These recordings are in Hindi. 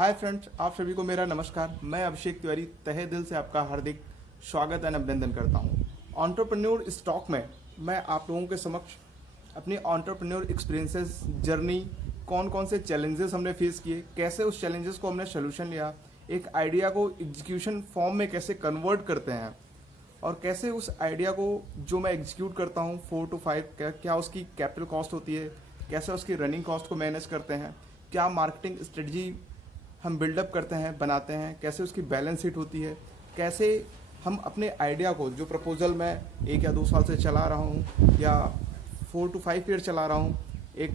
हाय फ्रेंड्स, आप सभी को मेरा नमस्कार। मैं अभिषेक तिवारी तहे दिल से आपका हार्दिक स्वागत एंड अभिनंदन करता हूँ। एंटरप्रेन्योर स्टॉक में मैं आप लोगों के समक्ष अपनी एंटरप्रेन्योर एक्सपीरियंसेस, जर्नी, कौन कौन से चैलेंजेस हमने फेस किए, कैसे उस चैलेंजेस को हमने सोल्यूशन लिया, एक आइडिया को एग्जीक्यूशन फॉर्म में कैसे कन्वर्ट करते हैं और कैसे उस आइडिया को जो मैं एग्जीक्यूट करता हूँ 4 to 5 क्या उसकी कैपिटल कॉस्ट होती है, कैसे उसकी रनिंग कॉस्ट को मैनेज करते हैं, क्या मार्केटिंग स्ट्रेटजी हम बिल्डअप करते हैं, बनाते हैं, कैसे उसकी बैलेंस शीट होती है, कैसे हम अपने आइडिया को, जो प्रपोजल मैं 1 या 2 साल से चला रहा हूँ या 4 to 5 ईयर चला रहा हूँ, एक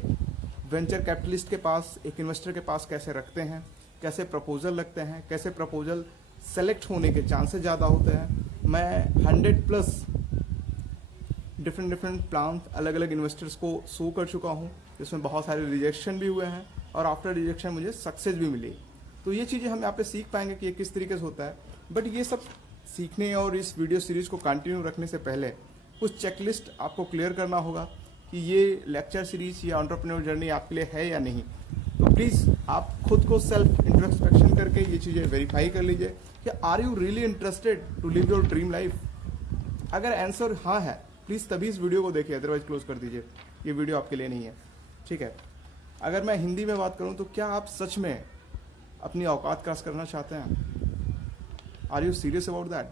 वेंचर कैपिटलिस्ट के पास, एक इन्वेस्टर के पास कैसे रखते हैं, कैसे प्रपोजल लगते हैं, कैसे प्रपोजल सेलेक्ट होने के चांसेस ज़्यादा होते हैं। मैं 100+ डिफरेंट प्लान अलग अलग इन्वेस्टर्स को शो कर चुका हूँ, जिसमें बहुत सारे रिजेक्शन भी हुए हैं और आफ्टर रिजेक्शन मुझे सक्सेस भी मिली। तो ये चीज़ें हम यहाँ पे सीख पाएंगे कि ये किस तरीके से होता है। बट ये सब सीखने और इस वीडियो सीरीज़ को कंटिन्यू रखने से पहले कुछ चेकलिस्ट आपको क्लियर करना होगा कि ये लेक्चर सीरीज या एंटरप्रेन्योर जर्नी आपके लिए है या नहीं। तो प्लीज़ आप खुद को सेल्फ इंट्रोस्पेक्शन करके ये चीज़ें वेरीफाई कर लीजिए कि are you really interested to live your dream life. अगर आंसर हाँ है, प्लीज़ तभी इस वीडियो को देखिए, अदरवाइज क्लोज कर दीजिए, ये वीडियो आपके लिए नहीं है। ठीक है। अगर मैं हिंदी में बात करूं तो क्या आप सच में अपनी औकात क्रॉस करना चाहते हैं? Are you serious about that?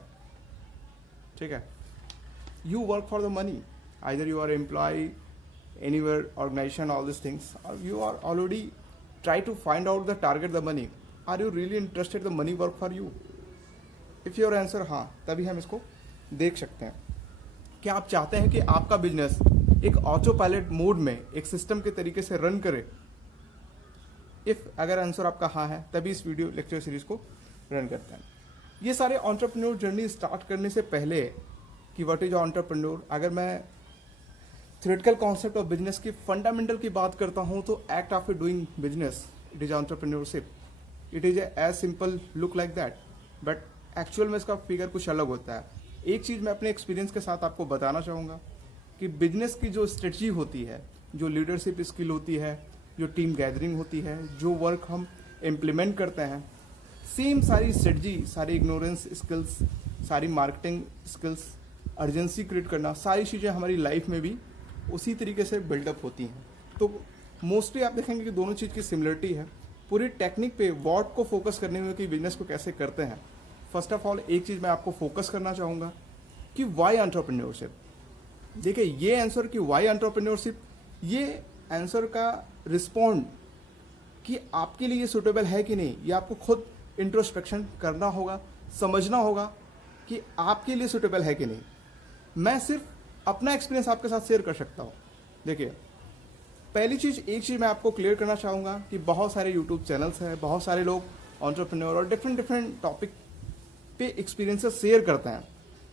ठीक है। You work for the money, either you are employ anywhere organisation, all this things, और you are already try to find out the target the money. Are you really interested the money work for you? If your answer हाँ, तभी हम इसको देख सकते हैं। क्या आप चाहते हैं कि आपका बिजनेस एक ऑटो पायलट मोड में एक सिस्टम के तरीके से रन करे? अगर आंसर आपका हाँ है, तभी इस वीडियो लेक्चर सीरीज को रन करते हैं। ये सारे एंटरप्रेन्योर जर्नी स्टार्ट करने से पहले कि व्हाट इज एंटरप्रेन्योर, अगर मैं थ्योरेटिकल कॉन्सेप्ट ऑफ बिजनेस की फंडामेंटल की बात करता हूँ तो act of doing business, it is entrepreneurship. It is as simple look like that, but actual में इसका फिगर कुछ अलग होता है। एक चीज़ मैं अपने एक्सपीरियंस के साथ आपको बताना चाहूँगा कि बिजनेस की जो स्ट्रेटजी होती है, जो लीडरशिप स्किल होती है, जो टीम गैदरिंग होती है, जो वर्क हम इम्प्लीमेंट करते हैं, सेम सारी स्ट्रेटजी, सारी इग्नोरेंस स्किल्स, सारी मार्केटिंग स्किल्स, अर्जेंसी क्रिएट करना, सारी चीज़ें हमारी लाइफ में भी उसी तरीके से बिल्डअप होती हैं। तो मोस्टली आप देखेंगे कि दोनों चीज़ की सिमिलरिटी है। पूरी टेक्निक पे व्हाट को फोकस करने में कि बिजनेस को कैसे करते हैं। फर्स्ट ऑफ ऑल एक चीज़ मैं आपको फोकस करना चाहूँगा कि वाई एंटरप्रेन्योरशिप। देखिए, ये आंसर कि वाई एंटरप्रेन्योरशिप, ये आंसर का रिस्पॉन्ड कि आपके लिए ये सूटेबल है कि नहीं, ये आपको खुद इंट्रोस्पेक्शन करना होगा, समझना होगा कि आपके लिए सूटेबल है कि नहीं। मैं सिर्फ अपना एक्सपीरियंस आपके साथ शेयर कर सकता हूँ। देखिए, पहली चीज़, एक चीज़ मैं आपको क्लियर करना चाहूँगा कि बहुत सारे यूट्यूब चैनल्स हैं, बहुत सारे लोग एंटरप्रेन्योर और डिफरेंट टॉपिक पे एक्सपीरियंसेस शेयर करते हैं,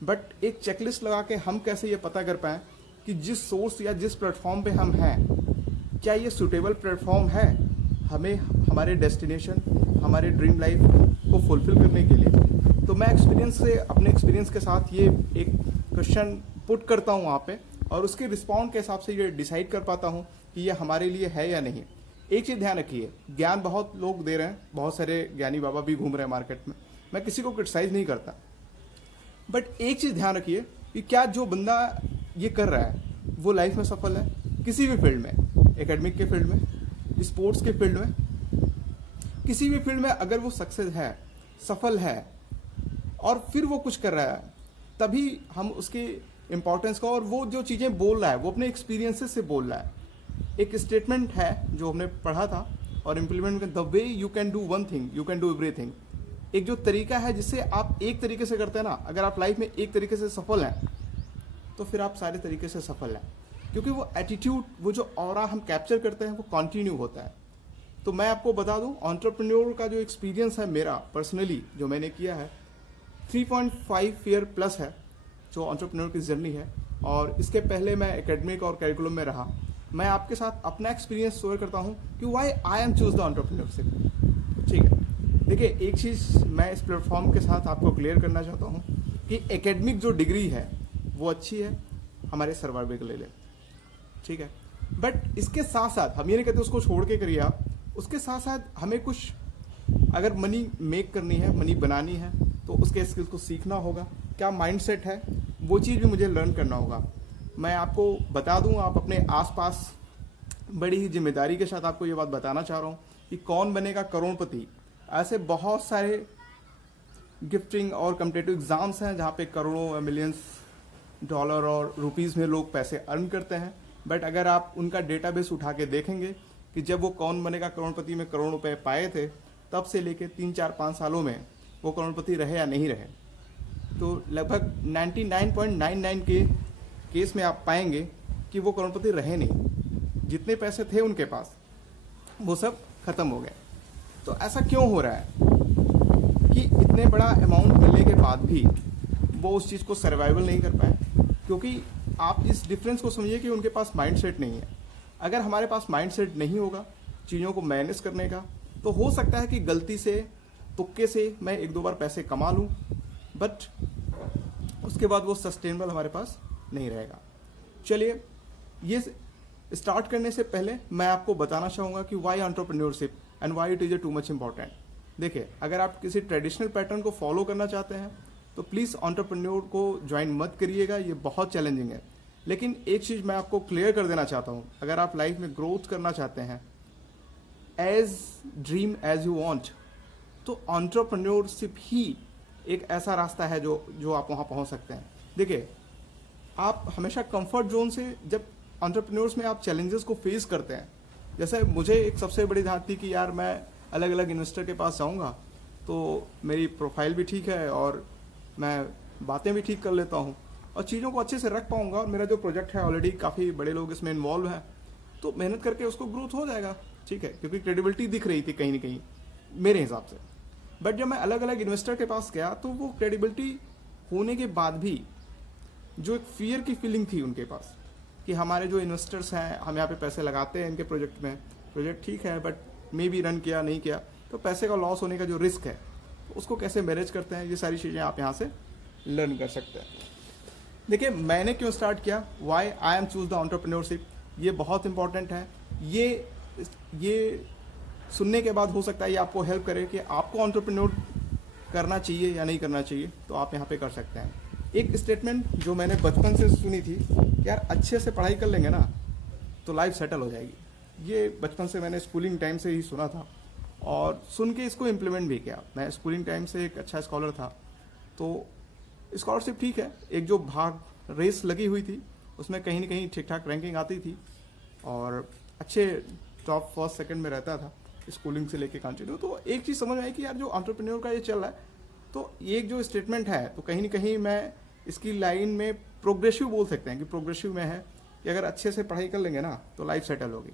बट एक चेकलिस्ट लगा के हम कैसे ये पता कर पाएँ कि जिस सोर्स या जिस प्लेटफॉर्म पे हम हैं, क्या ये सूटेबल प्लेटफॉर्म है हमें हमारे डेस्टिनेशन, हमारे ड्रीम लाइफ को फुलफिल करने के लिए। तो मैं एक्सपीरियंस से, अपने एक्सपीरियंस के साथ ये एक क्वेश्चन पुट करता हूँ वहाँ पे, और उसके रिस्पॉन्ड के हिसाब से ये डिसाइड कर पाता हूँ कि ये हमारे लिए है या नहीं। एक चीज़ ध्यान रखिए, ज्ञान बहुत लोग दे रहे हैं, बहुत सारे ज्ञानी बाबा भी घूम रहे हैं मार्केट में, मैं किसी को क्रिटिसाइज नहीं करता, बट एक चीज़ ध्यान रखिए कि क्या जो बंदा ये कर रहा है वो लाइफ में सफल है? किसी भी फील्ड में, एकेडमिक के फील्ड में, स्पोर्ट्स के फील्ड में, किसी भी फील्ड में अगर वो सक्सेस है, सफल है, और फिर वो कुछ कर रहा है, तभी हम उसकी इम्पोर्टेंस का, और वो जो चीज़ें बोल रहा है वो अपने एक्सपीरियंसेस से बोल रहा है। एक स्टेटमेंट है जो हमने पढ़ा था और implement, the way you can do one thing you can do everything. एक जो तरीका है जिससे आप एक तरीके से करते हैं ना, अगर आप लाइफ में एक तरीके से सफल हैं तो फिर आप सारे तरीके से सफल हैं, क्योंकि वो एटीट्यूड, वो जो ऑरा हम कैप्चर करते हैं वो कंटिन्यू होता है। तो मैं आपको बता दूं, एंटरप्रेन्योर का जो एक्सपीरियंस है मेरा पर्सनली, जो मैंने किया है, 3.5 ईयर प्लस है जो एंटरप्रेन्योर की जर्नी है, और इसके पहले मैं एकेडमिक और करिकुलम में रहा। मैं आपके साथ अपना एक्सपीरियंस शेयर करता हूँ कि why I am choose the entrepreneurship. ठीक है। देखिए, एक चीज़ मैं इस प्लेटफॉर्म के साथ आपको क्लियर करना चाहता हूँ कि एकेडमिक जो डिग्री है वो अच्छी है हमारे सर्वाइवल के लिए, ठीक है, बट इसके साथ साथ हम ये नहीं कहते उसको छोड़ के करिए आप, उसके साथ साथ हमें कुछ अगर मनी मेक करनी है, मनी बनानी है, तो उसके स्किल्स को सीखना होगा। क्या माइंडसेट है वो चीज़ भी मुझे लर्न करना होगा। मैं आपको बता दूं, आप अपने आसपास बड़ी ही जिम्मेदारी के साथ आपको ये बात बताना चाह रहा हूँ कि कौन बनेगा करोड़पति, ऐसे बहुत सारे गिफ्टिंग और कम्पिटेटिव एग्जाम्स हैं जहाँ पे करोड़ों या मिलियंस डॉलर और रुपीज़ में लोग पैसे अर्न करते हैं। बट अगर आप उनका डेटाबेस उठा के देखेंगे कि जब वो कौन बनेगा करोड़पति में करोड़ रुपए पाए थे, तब से लेके 3-4-5 सालों में वो करोड़पति रहे या नहीं रहे, तो लगभग 99.99 के केस में आप पाएंगे कि वो करोड़पति रहे नहीं। जितने पैसे थे उनके पास वो सब खत्म हो गए। तो ऐसा क्यों हो रहा है कि इतने बड़ा अमाउंट मिलने के बाद भी वो उस चीज़ को सर्वाइवल नहीं कर पाए? क्योंकि आप इस डिफरेंस को समझिए कि उनके पास माइंडसेट नहीं है। अगर हमारे पास माइंडसेट नहीं होगा चीज़ों को मैनेज करने का, तो हो सकता है कि गलती से, तुक्के से मैं 1-2 बार पैसे कमा लूँ, बट उसके बाद वो सस्टेनेबल हमारे पास नहीं रहेगा। चलिए, ये स्टार्ट करने से पहले मैं आपको बताना चाहूँगा कि why entrepreneurship and why it is too much important. देखिए, अगर आप किसी ट्रेडिशनल पैटर्न को फॉलो करना चाहते हैं तो प्लीज़ एंटरप्रेन्योर को ज्वाइन मत करिएगा, ये बहुत चैलेंजिंग है। लेकिन एक चीज़ मैं आपको क्लियर कर देना चाहता हूँ, अगर आप लाइफ में ग्रोथ करना चाहते हैं, as dream as you want, तो एंटरप्रेन्योरशिप ही एक ऐसा रास्ता है जो आप वहाँ पहुँच सकते हैं। देखिए, आप हमेशा कंफर्ट जोन से, जब एंटरप्रेन्योर्स में आप चैलेंजेस को फेस करते हैं, जैसे मुझे एक सबसे बड़ी धात थी कि यार मैं अलग अलग इन्वेस्टर के पास जाऊँगा तो मेरी प्रोफाइल भी ठीक है और मैं बातें भी ठीक कर लेता हूँ और चीज़ों को अच्छे से रख पाऊँगा, और मेरा जो प्रोजेक्ट है ऑलरेडी काफ़ी बड़े लोग इसमें इन्वॉल्व हैं, तो मेहनत करके उसको ग्रोथ हो जाएगा, ठीक है, क्योंकि क्रेडिबिलिटी दिख रही थी कहीं ना कहीं मेरे हिसाब से। बट जब मैं अलग अलग इन्वेस्टर के पास गया तो वो क्रेडिबिलिटी होने के बाद भी जो एक फियर की फीलिंग थी उनके पास कि हमारे जो इन्वेस्टर्स हैं, हम यहाँ पे पैसे लगाते हैं इनके प्रोजेक्ट में, प्रोजेक्ट ठीक है बट मे बी रन किया नहीं किया, तो पैसे का लॉस होने का जो रिस्क है उसको कैसे मैनेज करते हैं, ये सारी चीज़ें आप यहाँ से लर्न कर सकते हैं। देखिए, मैंने क्यों स्टार्ट किया, why I am choose the entrepreneurship, ये बहुत इंपॉर्टेंट है। ये सुनने के बाद हो सकता है ये आपको हेल्प करे कि आपको एंटरप्रेन्योर करना चाहिए या नहीं करना चाहिए, तो आप यहाँ पे कर सकते हैं। एक स्टेटमेंट जो मैंने बचपन से सुनी थी, यार अच्छे से पढ़ाई कर लेंगे ना तो लाइफ सेटल हो जाएगी। ये बचपन से मैंने स्कूलिंग टाइम से ही सुना था और सुन के इसको इम्प्लीमेंट भी किया। मैं स्कूलिंग टाइम से एक अच्छा स्कॉलर था, तो स्कॉलरशिप ठीक है, एक जो भाग रेस लगी हुई थी उसमें कहीं ना कहीं ठीक ठाक रैंकिंग आती थी और अच्छे टॉप फर्स्ट सेकंड में रहता था स्कूलिंग से लेके कंटिन्यू। तो एक चीज़ समझ में आई कि यार जो एंटरप्रेन्योर का ये चल रहा है, तो ये एक जो स्टेटमेंट है, तो कहीं ना कहीं मैं इसकी लाइन में प्रोग्रेसिव बोल सकते हैं कि प्रोग्रेसिव में है कि अगर अच्छे से पढ़ाई कर लेंगे ना तो लाइफ सेटल होगी।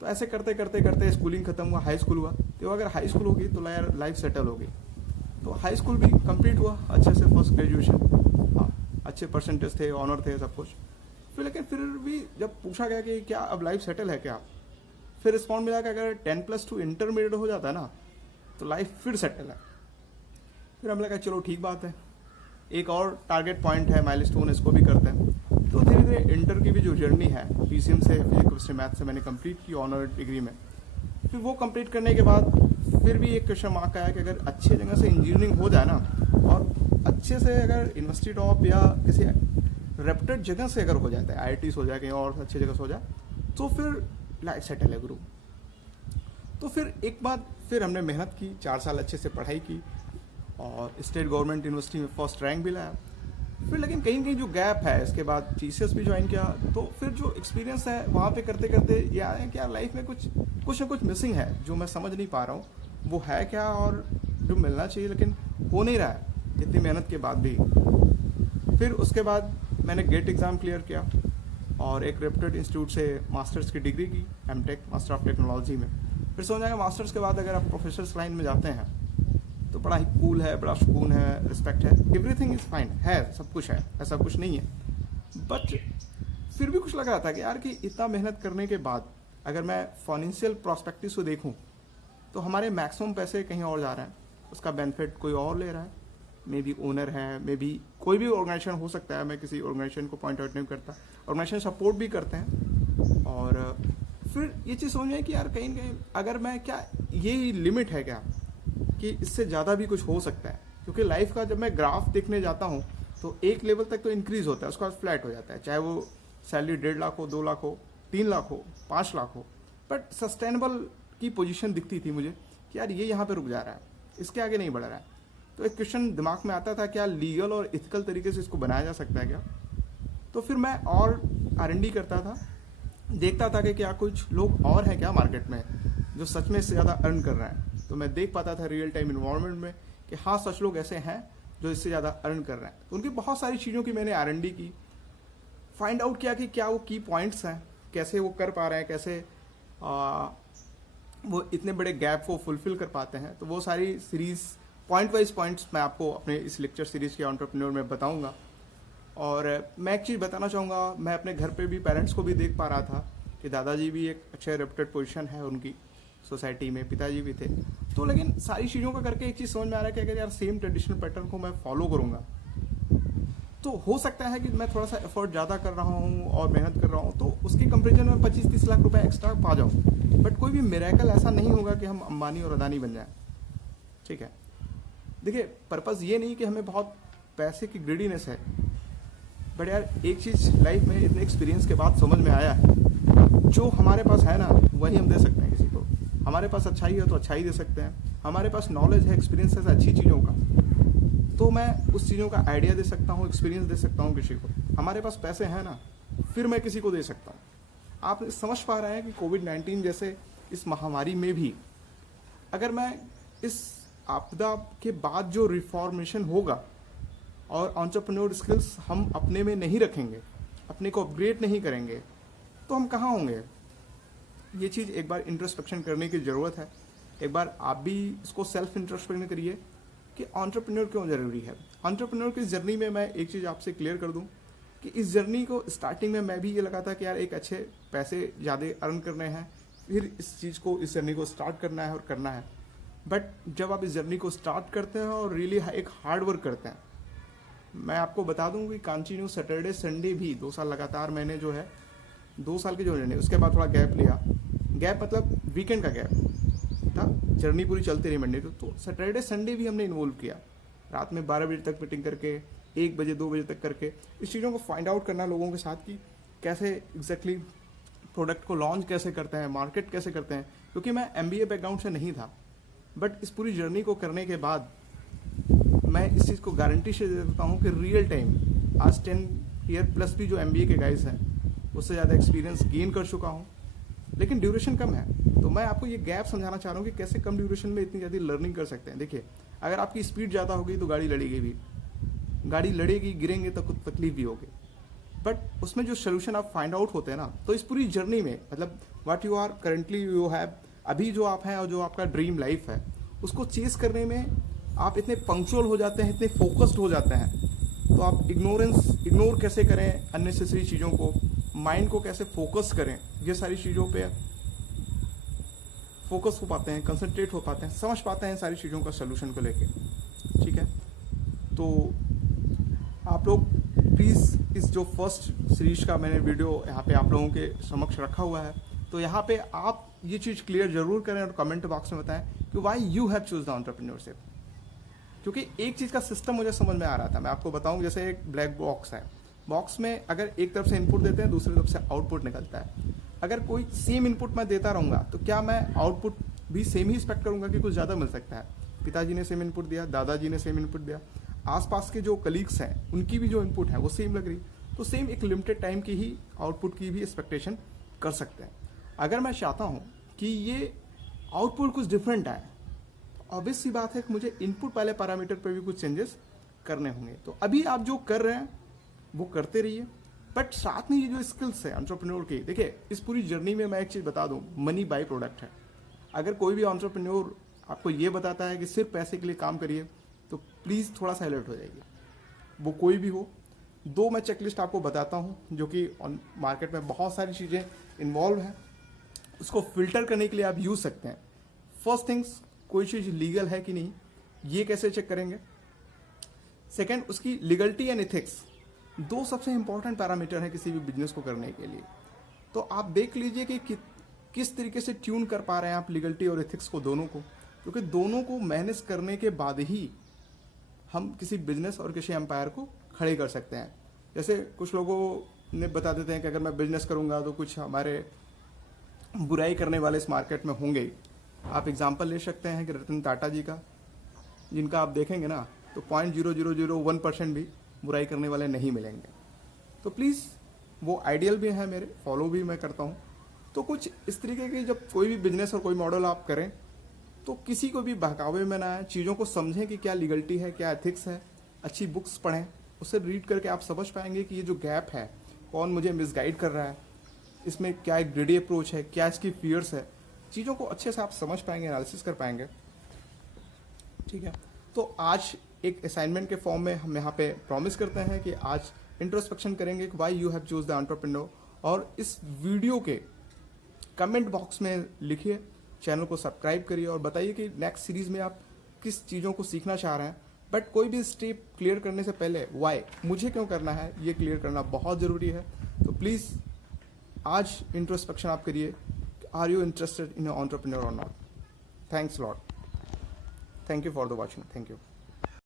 तो ऐसे करते करते करते स्कूलिंग खत्म हुआ, हाई स्कूल हुआ, तो अगर हाई स्कूल होगी तो लाइफ सेटल होगी। तो हाई स्कूल भी कंप्लीट हुआ अच्छे से, फर्स्ट ग्रेजुएशन, हाँ अच्छे परसेंटेज थे, ऑनर थे, सब कुछ। लेकिन फिर भी जब पूछा गया कि क्या अब लाइफ सेटल है क्या, फिर रिस्पॉन्ड मिला कि अगर 10+2 इंटरमीडिएट हो जाता है ना तो लाइफ फिर सेटल है। फिर हम लगा चलो ठीक बात है, एक और टारगेट पॉइंट है, माइलस्टोन, इसको भी करते हैं। तो धीरे धीरे इंटर की भी जो जर्नी है, पीसीएम से, फिजिक्स मैथ से मैंने कंप्लीट की ऑनर डिग्री में। फिर वो कंप्लीट करने के बाद फिर भी एक क्वेश्चन मार्क आया कि अगर अच्छे जगह से इंजीनियरिंग हो जाए ना और अच्छे से अगर यूनिवर्सिटी टॉप या किसी रेप्यूटेड जगह से अगर हो जाता है, आईआईटी हो जाए, कहीं और अच्छी जगह से हो जाए, तो फिर लाइफ सेटल है गुरु। तो फिर एक बार फिर हमने मेहनत की, 4 साल अच्छे से पढ़ाई की और स्टेट गवर्नमेंट यूनिवर्सिटी में फर्स्ट रैंक भी लाया। फिर लेकिन कहीं कहीं जो गैप है, इसके बाद टीसीएस भी ज्वाइन किया, तो फिर जो एक्सपीरियंस है वहाँ पे करते करते ये आया कि यार लाइफ में कुछ ना कुछ मिसिंग है जो मैं समझ नहीं पा रहा हूँ, वो है क्या और जो मिलना चाहिए लेकिन हो नहीं रहा है इतनी मेहनत के बाद भी। फिर उसके बाद मैंने गेट एग्ज़ाम क्लियर किया और एक रेप्यूटेड इंस्टीट्यूट से मास्टर्स की डिग्री की, एमटेक, मास्टर ऑफ टेक्नोलॉजी में। फिर समझ आएगा मास्टर्स के बाद अगर आप प्रोफेसर्स लाइन में जाते हैं तो बड़ा ही कूल है, बड़ा सुकून है, रिस्पेक्ट है, एवरीथिंग इज़ फाइन है, सब कुछ है, ऐसा कुछ नहीं है। बट फिर भी कुछ लग रहा था कि यार कि इतना मेहनत करने के बाद अगर मैं फाइनेंशियल प्रोस्पेक्टिव से देखूं तो हमारे मैक्सिमम पैसे कहीं और जा रहे हैं, उसका बेनिफिट कोई और ले रहा है, मे बी ओनर है, मे बी कोई भी ऑर्गेनाइजेशन हो सकता है, मैं किसी ऑर्गेनाइजेशन को पॉइंट आउट नहीं करता, ऑर्गेनाइजेशन सपोर्ट भी करते हैं। और फिर ये चीज़ समझ में आई कि यार कहीं ना कहीं अगर मैं क्या यही लिमिट है क्या कि इससे ज़्यादा भी कुछ हो सकता है, क्योंकि लाइफ का जब मैं ग्राफ देखने जाता हूँ तो एक लेवल तक तो इंक्रीज होता है, उसके बाद फ्लैट हो जाता है, चाहे वो सैलरी 1.5 लाख हो, 2 लाख हो, 3 लाख हो, 5 लाख हो, बट सस्टेनेबल की पोजीशन दिखती थी मुझे कि यार ये यहाँ पे रुक जा रहा है, इसके आगे नहीं बढ़ रहा है। तो एक क्वेश्चन दिमाग में आता था, क्या लीगल और इथिकल तरीके से इसको बनाया जा सकता है क्या? तो फिर मैं और R&D करता था, देखता था कि क्या कुछ लोग और हैं क्या मार्केट में जो सच में इससे ज़्यादा अर्न कर रहे हैं। तो मैं देख पाता था रियल टाइम इन्वायरमेंट में कि हाँ, सच लोग ऐसे हैं जो इससे ज़्यादा अर्न कर रहे हैं। तो उनकी बहुत सारी चीज़ों की मैंने R&D की, फाइंड आउट किया कि क्या वो की पॉइंट्स हैं, कैसे वो कर पा रहे हैं, कैसे वो इतने बड़े गैप को फुलफिल कर पाते हैं। तो वो सारी सीरीज़ पॉइंट वाइज पॉइंट्स मैं आपको अपने इस लेक्चर सीरीज़ के एंटरप्रेन्योर में बताऊंगा। और मैं एक चीज़ बताना चाहूँगा, मैं अपने घर पे भी पेरेंट्स को भी देख पा रहा था कि दादाजी भी एक अच्छे रेप्यूटेड पोजीशन है उनकी सोसाइटी में, पिताजी भी थे। तो लेकिन सारी चीज़ों का करके एक चीज़ समझ में आ रहा है कि अगर यार सेम ट्रेडिशनल पैटर्न को मैं फॉलो करूँगा तो हो सकता है कि मैं थोड़ा सा एफर्ट ज़्यादा कर रहा हूँ और मेहनत कर रहा हूँ तो उसके कंपेरिजन में 25-30 लाख रुपए एक्स्ट्रा पा जाऊँ। बट कोई भी मिरेकल ऐसा नहीं होगा कि हम अंबानी और अदानी बन जाएं, ठीक है। देखिए, पर्पज़ ये नहीं कि हमें बहुत पैसे की ग्रीडीनेस है, बट यार एक चीज़ लाइफ में इतने एक्सपीरियंस के बाद समझ में आया है, जो हमारे पास है ना वही हम दे सकते हैं किसी को। हमारे पास अच्छाई है तो अच्छाई दे सकते हैं, हमारे पास नॉलेज है, एक्सपीरियंस है अच्छी चीज़ों का, तो मैं उस चीज़ों का आइडिया दे सकता हूँ, एक्सपीरियंस दे सकता हूँ किसी को। हमारे पास पैसे हैं ना, फिर मैं किसी को दे सकता हूँ। आप समझ पा रहे हैं कि कोविड-19 जैसे इस महामारी में भी अगर मैं इस आपदा के बाद जो रिफॉर्मेशन होगा और एंटरप्रेन्योर स्किल्स हम अपने में नहीं रखेंगे, अपने को अपग्रेड नहीं करेंगे, तो हम कहाँ होंगे। ये चीज़ एक बार इंट्रोस्पेक्शन करने की ज़रूरत है। एक बार आप भी इसको सेल्फ इंट्रोस्पेक्शन करिए कि एंटरप्रेन्योर क्यों ज़रूरी है। एंटरप्रेन्योर की जर्नी में मैं एक चीज़ आपसे क्लियर कर दूं कि इस जर्नी को स्टार्टिंग में मैं भी ये लगा था कि यार एक अच्छे पैसे ज़्यादा अर्न करने हैं, फिर इस जर्नी को स्टार्ट करना है और करना है। बट जब आप इस जर्नी को स्टार्ट करते हैं और रियली एक हार्ड वर्क करते हैं, मैं आपको बता दूं कि कंटिन्यू सैटरडे संडे भी 2 साल लगातार मैंने जो है 2 साल की जो जर्नी, उसके बाद थोड़ा गैप लिया। गैप मतलब वीकेंड का गैप था, जर्नी पूरी चलती रही मंडे तो सैटरडे संडे भी हमने इन्वॉल्व किया, रात में 12 बजे तक मीटिंग करके 1 बजे 2 बजे तक करके इस चीज़ों को फाइंड आउट करना लोगों के साथ कि कैसे एग्जैक्टली प्रोडक्ट को लॉन्च कैसे करते हैं, मार्केट कैसे करते हैं। क्योंकि मैं MBA बैकग्राउंड से नहीं था, बट इस पूरी जर्नी को करने के बाद मैं इस चीज़ को गारंटी से दे देता हूँ कि रियल टाइम आज 10 ईयर प्लस भी जो MBA के गाइज हैं उससे ज़्यादा एक्सपीरियंस गेन कर चुका हूँ, लेकिन ड्यूरेशन कम है। तो मैं आपको ये गैप समझाना चाह रहा हूँ कि कैसे कम ड्यूरेशन में इतनी ज़्यादा लर्निंग कर सकते हैं। देखिए, अगर आपकी स्पीड ज़्यादा होगी तो गाड़ी लड़ेगी भी, गाड़ी लड़ेगी, गिरेंगे तो कुछ तकलीफ भी होगी, बट उसमें जो सोल्यूशन आप फाइंड आउट होते हैं ना, तो इस पूरी जर्नी में मतलब what you are currently you have, अभी जो आप हैं और जो आपका ड्रीम लाइफ है उसको चेस करने में आप इतने पंक्चुअल हो जाते हैं, इतने फोकस्ड हो जाते हैं, तो आप इग्नोर कैसे करें अननेसेसरी चीज़ों को, माइंड को कैसे फोकस करें, ये सारी चीज़ों पे फोकस हो पाते हैं, कंसंट्रेट हो पाते हैं, समझ पाते हैं सारी चीज़ों का सोल्यूशन को लेके, ठीक है। तो आप लोग प्लीज़ इस जो फर्स्ट सीरीज का मैंने वीडियो यहाँ पे आप लोगों के समक्ष रखा हुआ है, तो यहाँ पे आप ये चीज़ क्लियर जरूर करें और कमेंट बॉक्स में बताएं कि why you have choose the entrepreneurship. क्योंकि एक चीज़ का सिस्टम मुझे समझ में आ रहा था, मैं आपको बताऊं, जैसे एक ब्लैक बॉक्स है, बॉक्स में अगर एक तरफ से इनपुट देते हैं दूसरी तरफ से आउटपुट निकलता है। अगर कोई सेम इनपुट मैं देता रहूँगा तो क्या मैं आउटपुट भी सेम ही एक्सपेक्ट करूँगा कि कुछ ज़्यादा मिल सकता है। पिताजी ने सेम इनपुट दिया, दादाजी ने सेम इनपुट दिया, आसपास के जो कलीग्स हैं उनकी भी जो इनपुट है वो सेम लग रही, तो सेम एक लिमिटेड टाइम की ही आउटपुट की भी एक्सपेक्टेशन कर सकते हैं। अगर मैं चाहता हूँ कि ये आउटपुट कुछ डिफरेंट आए, ऑब्वियस सी बात है कि मुझे इनपुट वाले पैरामीटर पर भी कुछ चेंजेस करने होंगे। तो अभी आप जो कर रहे हैं वो करते रहिए, बट साथ में ये जो स्किल्स है एंटरप्रेन्योर की, देखिए इस पूरी जर्नी में मैं एक चीज़ बता दूं, मनी बाय प्रोडक्ट है। अगर कोई भी एंटरप्रेन्योर आपको ये बताता है कि सिर्फ पैसे के लिए काम करिए, तो प्लीज़ थोड़ा सा अलर्ट हो जाइए, वो कोई भी हो। 2 मैं चेकलिस्ट आपको बताता हूँ जो कि मार्केट में बहुत सारी चीज़ें इन्वॉल्व हैं, उसको फिल्टर करने के लिए आप यूज़ सकते हैं। फर्स्ट थिंग्स, कोई चीज़ लीगल है कि नहीं, ये कैसे चेक करेंगे। सेकेंड, उसकी लीगलिटी एंड इथिक्स, 2 सबसे इंपॉर्टेंट पैरामीटर है किसी भी बिजनेस को करने के लिए। तो आप देख लीजिए कि किस तरीके से ट्यून कर पा रहे हैं आप लीगलिटी और एथिक्स को, दोनों को। क्योंकि दोनों को मैनेज करने के बाद ही हम किसी बिजनेस और किसी एम्पायर को खड़े कर सकते हैं। जैसे कुछ लोगों ने बता देते हैं कि अगर मैं बिजनेस करूंगा तो कुछ हमारे बुराई करने वाले इस मार्केट में होंगे ही। आप एग्जांपल ले सकते हैं कि रतन टाटा जी का, जिनका आप देखेंगे ना तो 0.0001% भी बुराई करने वाले नहीं मिलेंगे। तो प्लीज़, वो आइडियल भी है मेरे, फॉलो भी मैं करता हूँ। तो कुछ इस तरीके की जब कोई भी बिजनेस और कोई मॉडल आप करें तो किसी को भी बहकावे में ना आए, चीज़ों को समझें कि क्या लीगलिटी है, क्या एथिक्स है, अच्छी बुक्स पढ़ें, उससे रीड करके आप समझ पाएंगे कि ये जो गैप है, कौन मुझे मिसगाइड कर रहा है, इसमें क्या एक ग्रेडी अप्रोच है, क्या इसकी फियर्स है, चीज़ों को अच्छे से आप समझ पाएंगे, एनालिसिस कर पाएंगे। ठीक है, तो आज एक असाइनमेंट के फॉर्म में हम यहाँ पे प्रॉमिस करते हैं कि आज इंट्रोस्पेक्शन करेंगे कि why you have choose the entrepreneur, और इस वीडियो के कमेंट बॉक्स में लिखिए, चैनल को सब्सक्राइब करिए और बताइए कि नेक्स्ट सीरीज में आप किस चीज़ों को सीखना चाह रहे हैं। बट कोई भी स्टेप क्लियर करने से पहले वाई, मुझे क्यों करना है, ये क्लियर करना बहुत ज़रूरी है। तो प्लीज़ आज इंट्रोस्पेक्शन आप करिए, are you interested in entrepreneur और not. Thanks lot, thank you for the watching, thank you.